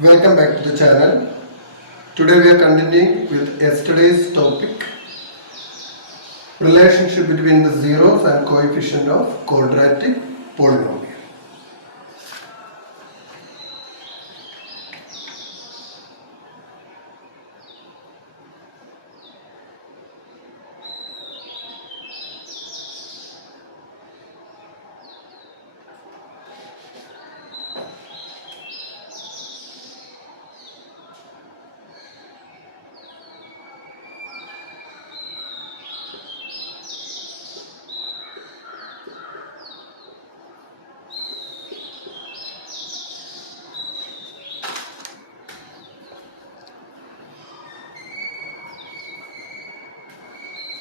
Welcome back to the channel. Today we are continuing with yesterday's topic, relationship between the zeros and coefficient of quadratic polynomial.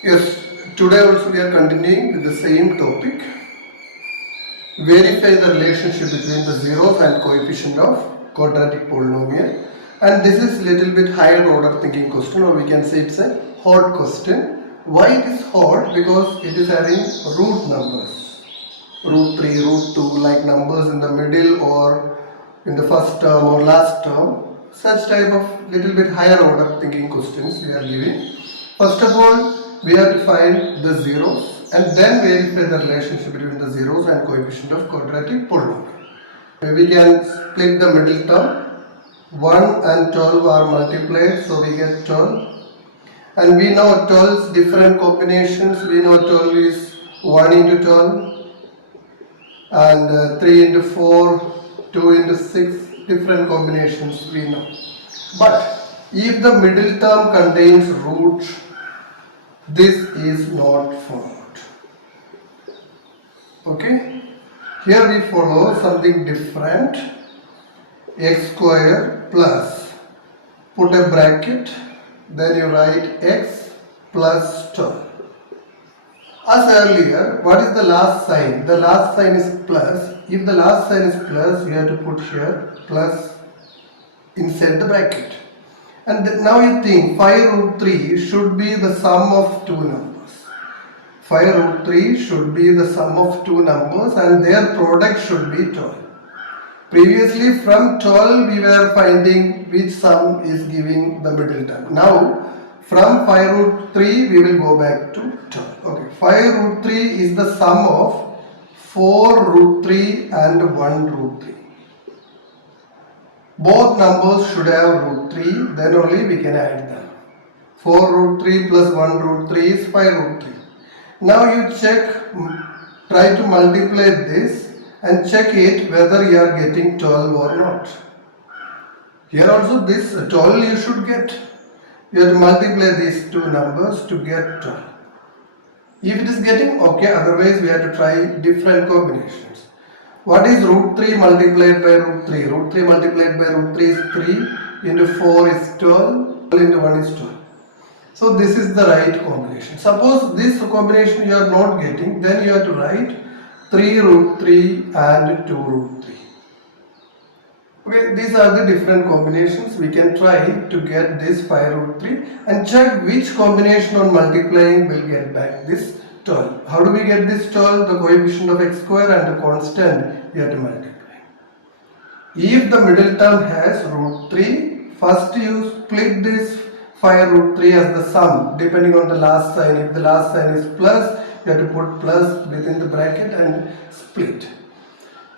Yes, today also we are continuing with the same topic. Verify the relationship between the zeros and coefficient of quadratic polynomial. And this is little bit higher order thinking question, or we can say it's a hard question. Why it is hard? Because it is having root numbers. Root 3, root 2, like numbers in the middle or in the first term or last term. Such type of little bit higher order thinking questions we are giving. First of all, we have to find the zeros and then verify the relationship between the zeros and coefficient of quadratic polynomial. We can split the middle term. 1 and 12 are multiplied, so we get 12. And we know 12's different combinations. We know 12 is 1 into 12 and 3 into 4, 2 into 6, different combinations we know. But if the middle term contains root, this is not followed. Okay? Here we follow something different. X square plus, put a bracket, then you write x plus 12. As earlier, what is the last sign? The last sign is plus. If the last sign is plus, you have to put here plus inside the bracket. And now you think 5 root 3 should be the sum of two numbers. 5 root 3 should be the sum of two numbers and their product should be 12. Previously from 12 we were finding which sum is giving the middle term. Now from 5 root 3 we will go back to 12. Okay, 5 root 3 is the sum of 4 root 3 and 1 root 3. Both numbers should have root 3, then only we can add them. 4 root 3 plus 1 root 3 is 5 root 3. Now you check, try to multiply this and check it whether you are getting 12 or not. Here also this 12 you should get. You have to multiply these two numbers to get 12. If it is getting okay, otherwise we have to try different combinations. What is root 3 multiplied by root 3? Root 3 multiplied by root 3 is 3, into 4 is 12, 12 into 1 is 12. So this is the right combination. Suppose this combination you are not getting, then you have to write 3 root 3 and 2 root 3. Okay, these are the different combinations. We can try to get this 5 root 3 and check which combination on multiplying will get back this 12. How do we get this 12? The coefficient of x square and the constant we have to multiply. If the middle term has root 3, first you split this 5 root 3 as the sum depending on the last sign. If the last sign is plus, you have to put plus within the bracket and split.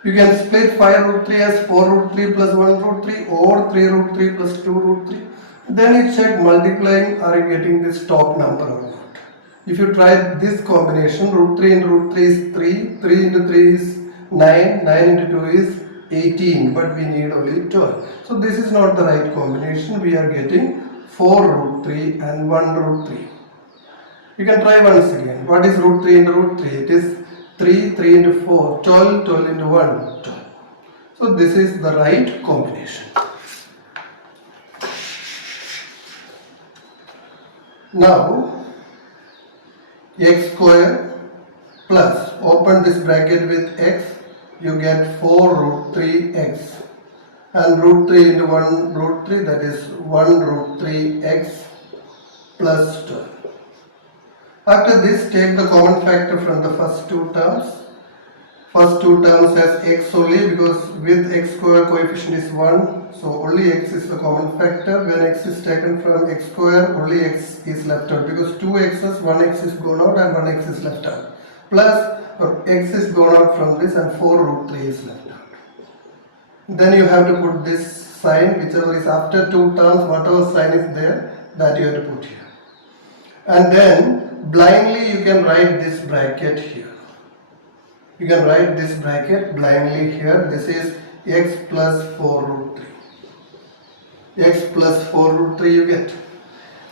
You can split 5 root 3 as 4 root 3 plus 1 root 3 or 3 root 3 plus 2 root 3. Then you check multiplying, are you getting this top number or not. If you try this combination, root 3 into root 3 is 3, 3 into 3 is 9, 9 into 2 is 18, but we need only 12. So this is not the right combination. We are getting 4 root 3 and 1 root 3. You can try once again. What is root 3 into root 3? It is 3, 3 into 4, 12, 12 into 1, 12. So this is the right combination. Now, x square plus, open this bracket with x, you get 4 root 3x and root 3 into 1 root 3, that is 1 root 3x plus 12. After this, take the common factor from the first two terms. First two terms has x only because with x square coefficient is 1. so only x is the common factor. When x is taken from x square, only x is left out because 2x's, 1x is gone out and 1x is left out. Plus x is gone out from this and 4 root 3 is left out. Then you have to put this sign, whichever is after two terms, whatever sign is there, that you have to put here. And then blindly you can write this bracket here. You can write this bracket blindly here. This is x plus 4 root 3. X plus 4 root 3 you get.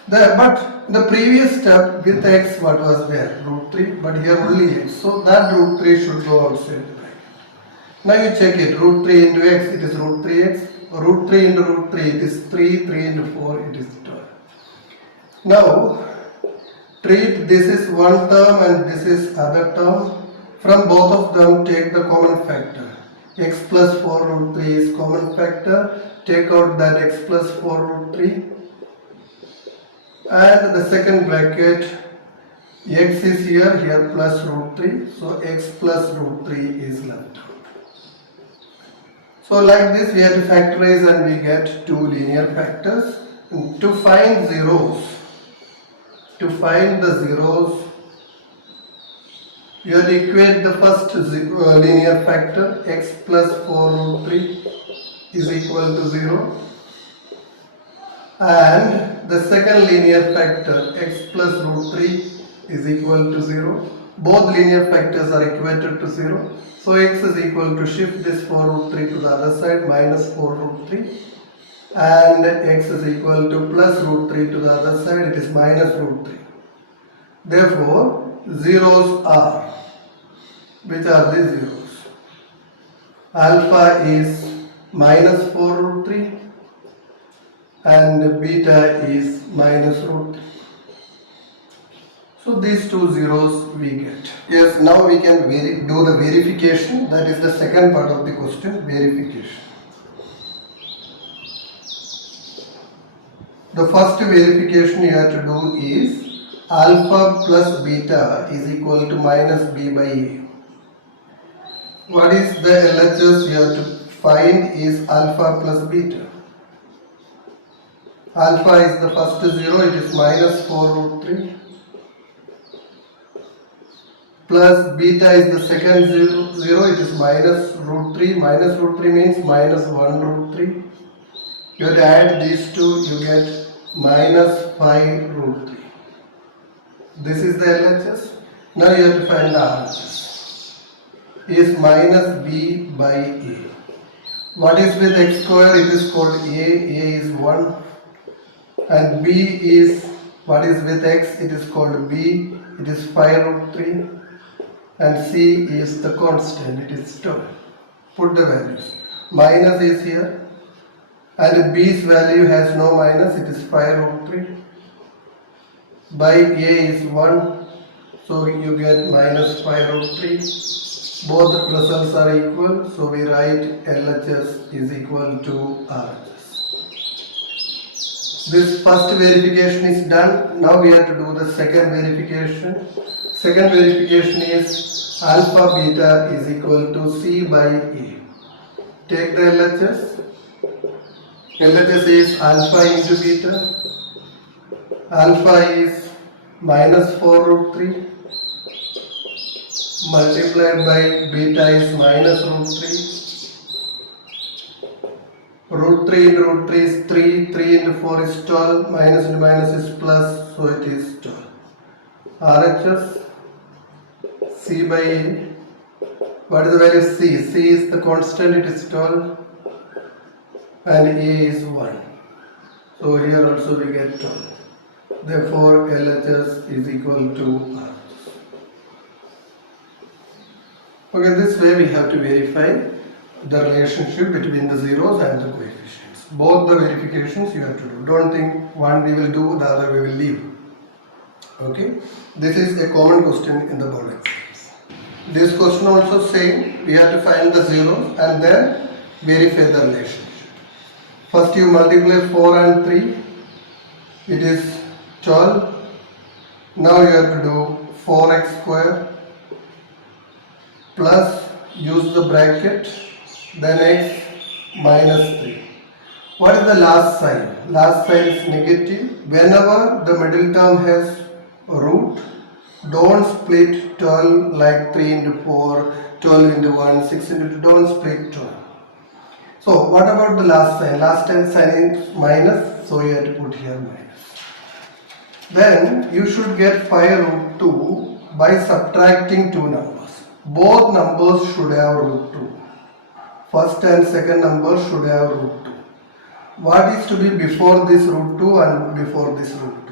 But the previous step with x, what was there? Root 3, but here only x. So that root 3 should go outside the bracket. Now you check it. Root 3 into x, it is root 3x. Root 3 into root 3, it is 3. 3 into 4, it is 12. Now treat this is one term and this is other term. From both of them take the common factor. X plus 4 root 3 is common factor. Take out that x plus 4 root 3. And the second bracket, x is here plus root 3. So x plus root 3 is left out. So like this we have to factorize and we get two linear factors. To find zeros, to find the zeros, you have to equate the first linear factor, x plus 4 root 3 is equal to 0, and the second linear factor, x plus root 3 is equal to 0. Both linear factors are equated to 0. So x is equal to shift this 4 root 3 to the other side, minus 4 root 3, and x is equal to plus root 3 to the other side, it is minus root 3. Therefore, zeros are, which are the zeros? Alpha is minus 4 root 3 and beta is minus root 3. So these two zeros we get. Yes, now we can do the verification. That is the second part of the question, verification. The first verification you have to do is alpha plus beta is equal to minus b by a. What is the LHS you have to find is alpha plus beta. Alpha is the first zero, it is minus 4 root 3. Plus beta is the second zero, it is minus root 3. Minus root 3 means minus 1 root 3. You have to add these two, you get minus 5 root 3. This is the LHS. Now you have to find the RHS. Is minus b by a. What is with x square? It is called a. A is 1. And b is, what is with x? It is called b. It is 5 root 3. And c is the constant. It is 12. Put the values. Minus is here. And b's value has no minus. It is 5 root 3. By a is 1. So you get minus 5 root 3. Both results are equal. So we write LHS is equal to RHS. This first verification is done. Now we have to do the second verification. Second verification is alpha beta is equal to c by a. Take the LHS. LHS is alpha into beta. Alpha is minus 4 root 3 multiplied by beta is minus root 3. Root 3 into root 3 is 3. 3 into 4 is 12. Minus into minus is plus. So it is 12. RHS c by a. What is the value of c? C is the constant. It is 12. And a is 1. So here also we get 12. Therefore, LHS is equal to RHS. Okay, this way we have to verify the relationship between the zeros and the coefficients. Both the verifications you have to do. Don't think one we will do, the other we will leave. Okay, this is a common question in the board exams. This question also saying we have to find the zeros and then verify the relationship. First you multiply 4 and 3. It is 12. Now you have to do 4x square plus use the bracket, then x minus 3. What is the last sign? Last sign is negative. Whenever the middle term has root, don't split 12 like 3 into 4, 12 into 1, 6 into 2. Don't split 12. So what about the last sign? Last sign is minus, so you have to put here minus. Then you should get 5 root 2 by subtracting two numbers. Both numbers should have root 2. First and second number should have root 2. What is to be before this root 2 and before this root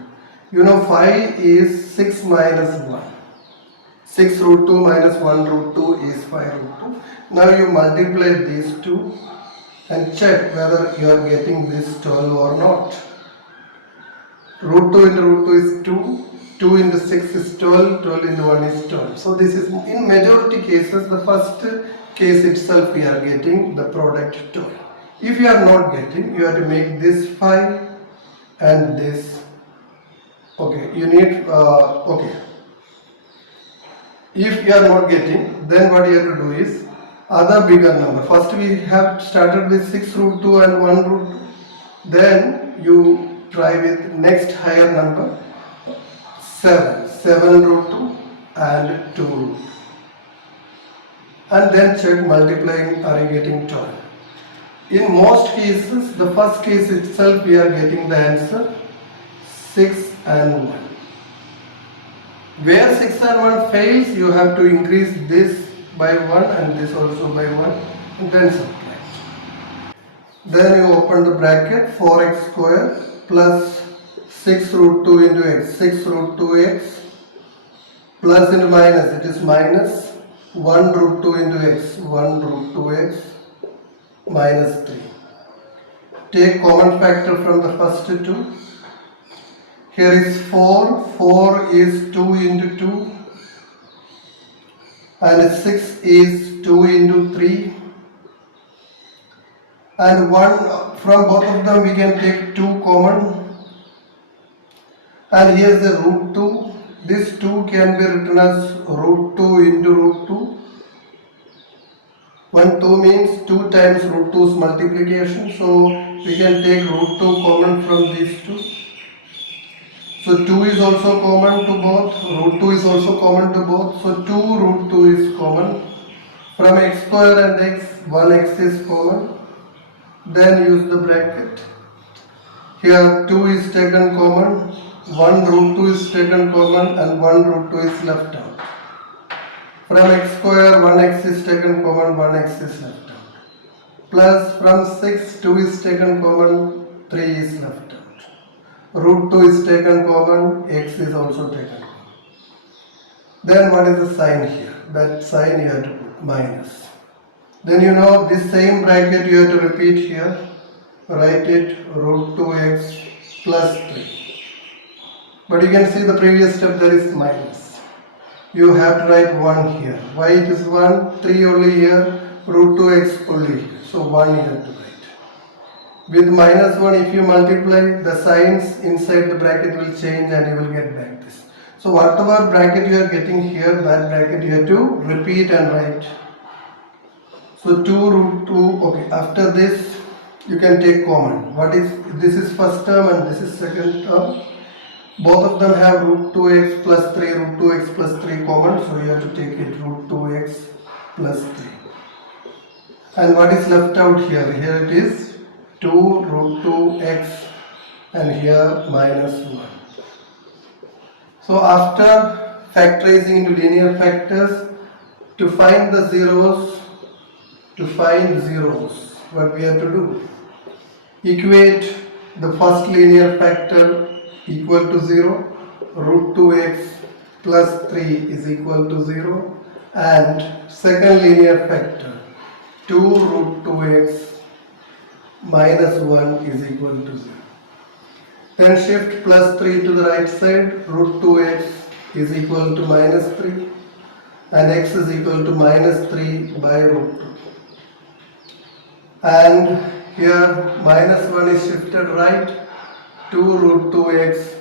2? You know 5 is 6 minus 1. 6 root 2 minus 1 root 2 is 5 root 2. Now you multiply these two and check whether you are getting this 12 or not. Root 2 into root 2 is 2. 2 into 6 is 12. 12 into 1 is 12. So this is in majority cases, the first case itself we are getting the product 12. If you are not getting, you have to make this 5 and this. Okay, you need, okay. If you are not getting, then what you have to do is other bigger number. First we have started with 6 root 2 and 1 root 2. Then you try with next higher number 7 root 2 and 2 root 2. And then check multiplying, are you getting 12? In most cases, the first case itself we are getting the answer 6 and 1. Where 6 and 1 fails, you have to increase this by 1 and this also by 1 and then subtract. Then you open the bracket 4x square plus 6 root 2 into x, 6 root 2x plus into minus, it is minus 1 root 2 into x, 1 root 2x minus 3. Take common factor from the first two. Here is 4, 4 is 2 into 2 and 6 is 2 into 3 and 1, from both of them we can take 2 common and here is the root 2. This 2 can be written as root 2 into root 2. 1 2 means 2 times root 2's multiplication, so we can take root 2 common from these two. So 2 is also common to both, root 2 is also common to both, so 2 root 2 is common. From x square and x, 1x is common. Then use the bracket. Here 2 is taken common, 1 root 2 is taken common and 1 root 2 is left out. From x square, 1x is taken common, 1x is left out. Plus from 6, 2 is taken common, 3 is left out. Root 2 is taken common, x is also taken common. Then what is the sign here? That sign you have to put minus. Then you know this same bracket you have to repeat here. Write it root 2x plus 3. But you can see the previous step there is minus. You have to write 1 here. Why it is 1? 3 only here, root 2x only here. So 1 you have to write. With minus 1, if you multiply, the signs inside the bracket will change and you will get back this. So whatever bracket you are getting here, that bracket you have to repeat and write. So 2 root 2, okay, after this you can take common. What is, this is first term and this is second term. Both of them have root 2x plus 3, root 2x plus 3 common, so you have to take it root 2x plus 3. And what is left out here? Here it is 2 root 2x and here minus 1. So after factorizing into linear factors, to find the zeros, what we have to do? Equate the first linear factor equal to 0, root 2x plus 3 is equal to 0, and second linear factor 2 root 2x minus 1 is equal to 0. Then shift plus 3 to the right side, root 2x is equal to minus 3 and x is equal to minus 3 by root 2. And here minus 1 is shifted right, 2 root 2x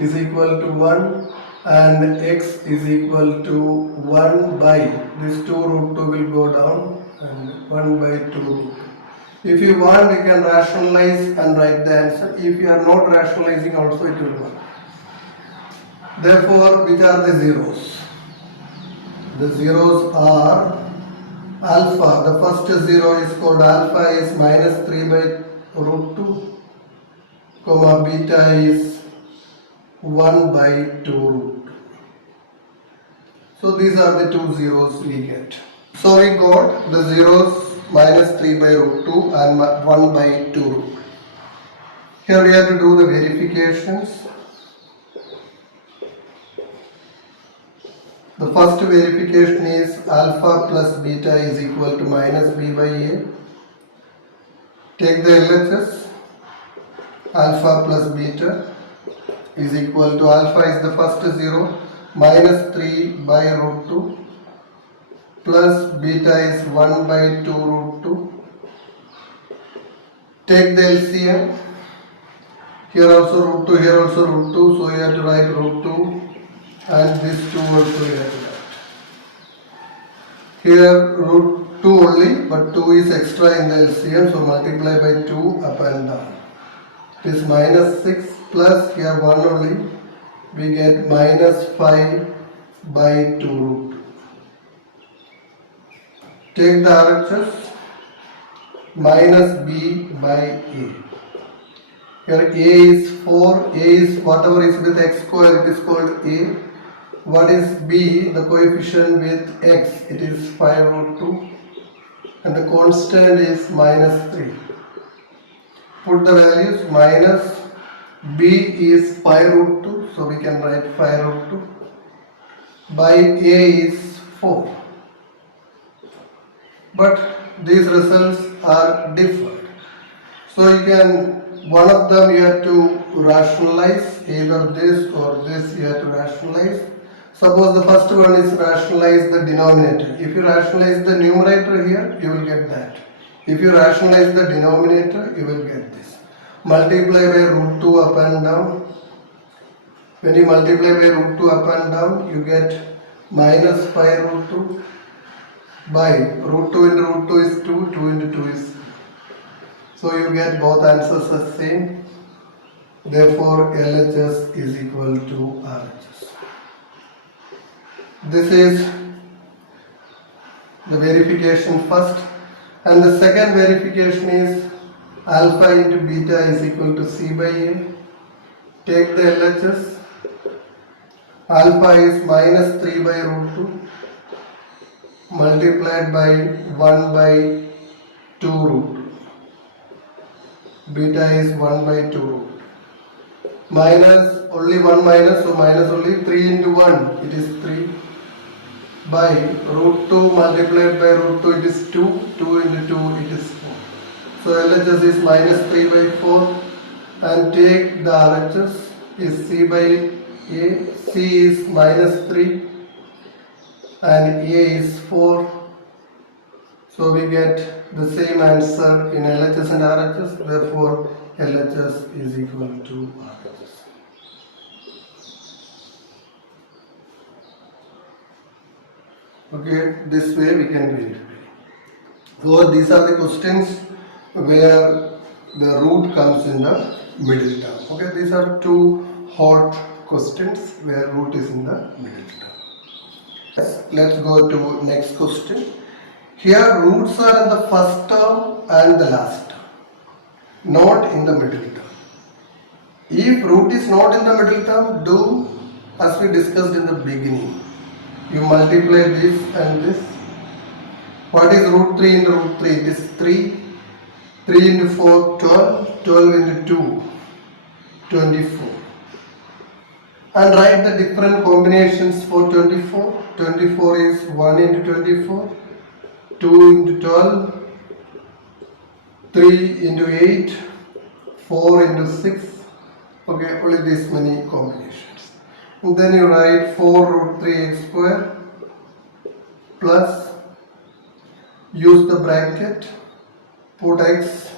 is equal to 1 and x is equal to 1 by, this 2 root 2 will go down and 1 by 2 root 2. If you want, you can rationalize and write the answer. If you are not rationalizing also, it will work. Therefore, which are the zeros? The zeros are alpha. The first zero is called alpha is minus 3 by root 2, comma beta is 1 by 2 root 2. So these are the two zeros we get. So we got the zeros minus 3 by root 2 and 1 by 2 root 2. Here we have to do the verifications. The first verification is alpha plus beta is equal to minus b by a. Take the LHS. Alpha plus beta is equal to alpha is the first zero, minus 3 by root 2 plus beta is 1 by 2 root 2. Take the LCM. Here also root 2, here also root 2, so you have to write root 2 and this 2 also you have to write. Here root 2 only, but 2 is extra in the LCM, so multiply by 2 up and down. It is minus 6 plus here 1 only, we get minus 5 by 2 root 2. Take the RHS, minus b by a. Here a is 4, a is whatever is with x square, it is called a. What is b? The coefficient with x, it is 5 root 2 and the constant is minus 3. Put the values. Minus b is 5 root 2, so we can write 5 root 2 by a is 4. But these results are different. So you can, one of them you have to rationalize, either this or this you have to rationalize. Suppose the first one is rationalize the denominator. If you rationalize the numerator here, you will get that. If you rationalize the denominator, you will get this. Multiply by root 2 up and down. When you multiply by root 2 up and down, you get minus 5 root 2 by root 2 into root 2 is 2, 2 into 2 is 3. So you get both answers as same. Therefore, LHS is equal to RHS. This is the verification first, and the second verification is alpha into beta is equal to c by a. Take the LHS. Alpha is minus 3 by root 2 multiplied by 1 by 2 root 2. Beta is 1 by 2 root 2. Minus, only 1 minus, so minus only 3 into 1, it is 3 by root 2 multiplied by root 2, it is 2, 2 into 2, it is 4. So LHS is minus 3 by 4 and take the RHS is c by a. C is minus 3 and a is 4. So we get the same answer in LHS and RHS. Therefore, LHS is equal to RHS. Okay, this way we can verify. So these are the questions where the root comes in the middle term. Okay, these are two hot questions where root is in the middle term. Let's go to next question. Here roots are in the first term and the last term, not in the middle term. If root is not in the middle term, do as we discussed in the beginning. You multiply this and this. What is root 3 into root 3? It is 3. 3 into 4, 12. 12 into 2, 24. And write the different combinations for 24. 24 is 1 into 24, 2 into 12, 3 into 8, 4 into 6. Okay, only this many combinations. And then you write 4 root 3 x square plus, use the bracket, put x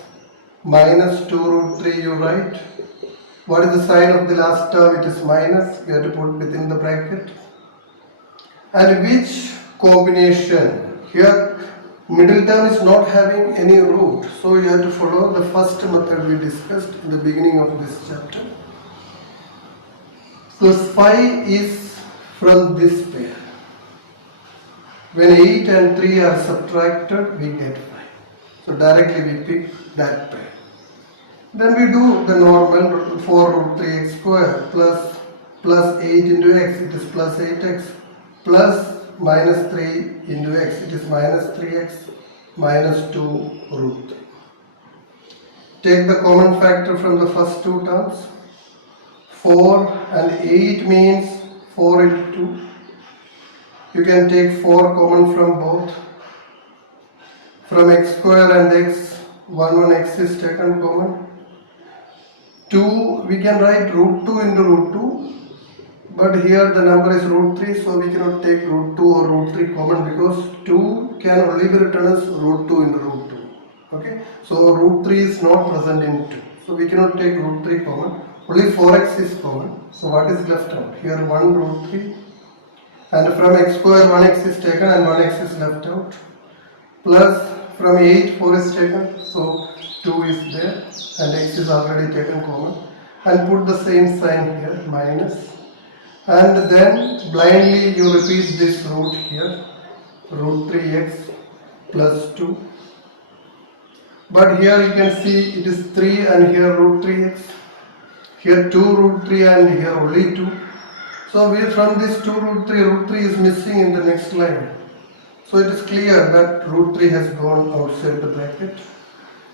minus 2 root 3 you write. What is the sign of the last term? It is minus, you have to put within the bracket. And which combination? Here Middle term is not having any root, so you have to follow the first method we discussed in the beginning of this chapter. So phi is from this pair. When 8 and 3 are subtracted, we get phi. So directly we pick that pair. Then we do the normal 4 root 3x square plus 8 into x, it is plus 8x, plus minus 3 into x, it is minus 3x, minus 2 root 3. Take the common factor from the first two terms. 4 and 8 means 4 into 2. You can take 4 common from both. From x square and x, 1 x is taken common. 2, we can write root 2 into root 2. But here the number is root 3, so we cannot take root 2 or root 3 common because 2 can only be written as root 2 into root 2. Okay, so root 3 is not present in 2. So we cannot take root 3 common. Only 4x is common. So what is left out? Here 1 root 3. And from x square 1x is taken and 1x is left out. Plus from 8 4 is taken. So 2 is there and x is already taken common. And put the same sign here, minus. And then blindly you repeat this root here, root 3x plus 2. But here you can see it is 3 and here root 3x. Here 2 root 3 and here only 2. So we from this 2 root 3 is missing in the next line. So it is clear that root 3 has gone outside the bracket.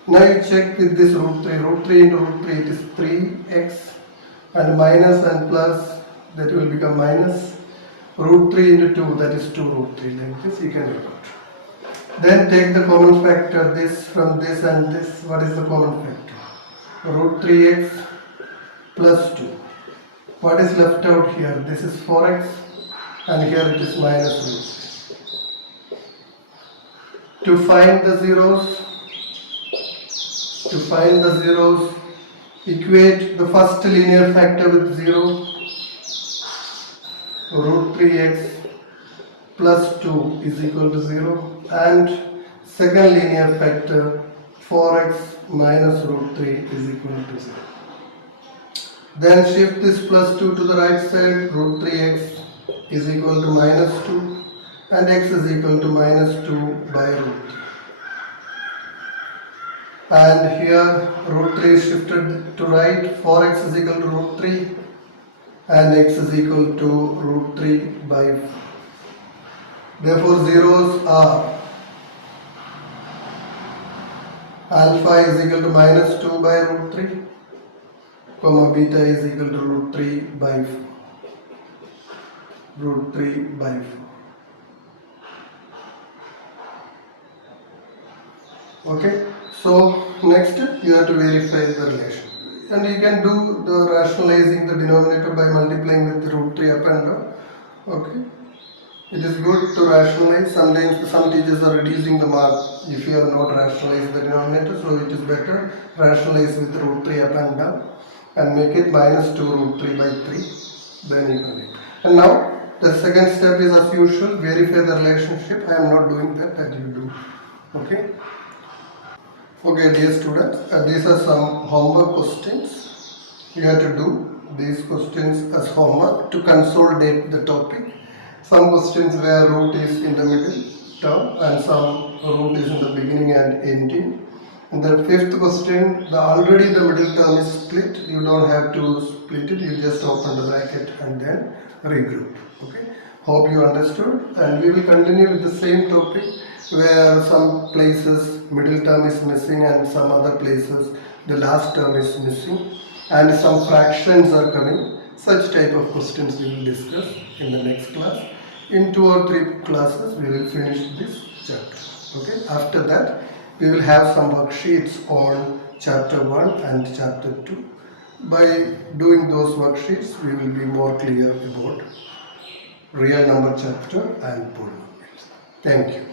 Now you check with this root 3. Root 3 into root 3 it is 3x and minus and plus. That will become minus root 3 into 2, that is 2 root 3, like this you can record. Then take the common factor, this from this and this. What is the common factor? Root 3x plus 2. What is left out here? This is 4x and here it is minus root 3. To find the zeros, equate the first linear factor with 0. Root 3x plus 2 is equal to 0 and second linear factor 4x minus root 3 is equal to 0. Then shift this plus 2 to the right side, root 3x is equal to minus 2 and x is equal to minus 2 by root 3. And here root 3 is shifted to right, 4x is equal to root 3. And x is equal to root 3 by 4. Therefore zeros are alpha is equal to minus 2 by root 3, comma beta is equal to root 3 by 4. Root 3 by 4. Okay, so next you have to verify the relation. And you can do the rationalizing the denominator by multiplying with root 3 up and down. Okay. It is good to rationalize. Sometimes some teachers are reducing the mark if you have not rationalized the denominator. So it is better rationalize with root 3 up and down and make it minus 2 root 3 by 3. Then you can. And now the second step is as usual, verify the relationship. I am not doing that you do. Okay. Okay, dear students, these are some homework questions. You have to do these questions as homework to consolidate the topic. Some questions where root is in the middle term and some root is in the beginning and ending. And the fifth question, already the middle term is split. You don't have to split it. You just open the bracket and then regroup. Okay. Hope you understood. And we will continue with the same topic where some places middle term is missing and some other places the last term is missing and some fractions are coming. Such type of questions we will discuss in the next class. In 2 or 3 classes we will finish this chapter. Okay. After that we will have some worksheets on chapter 1 and chapter 2. By doing those worksheets we will be more clear about real number chapter and polynomials. Thank you.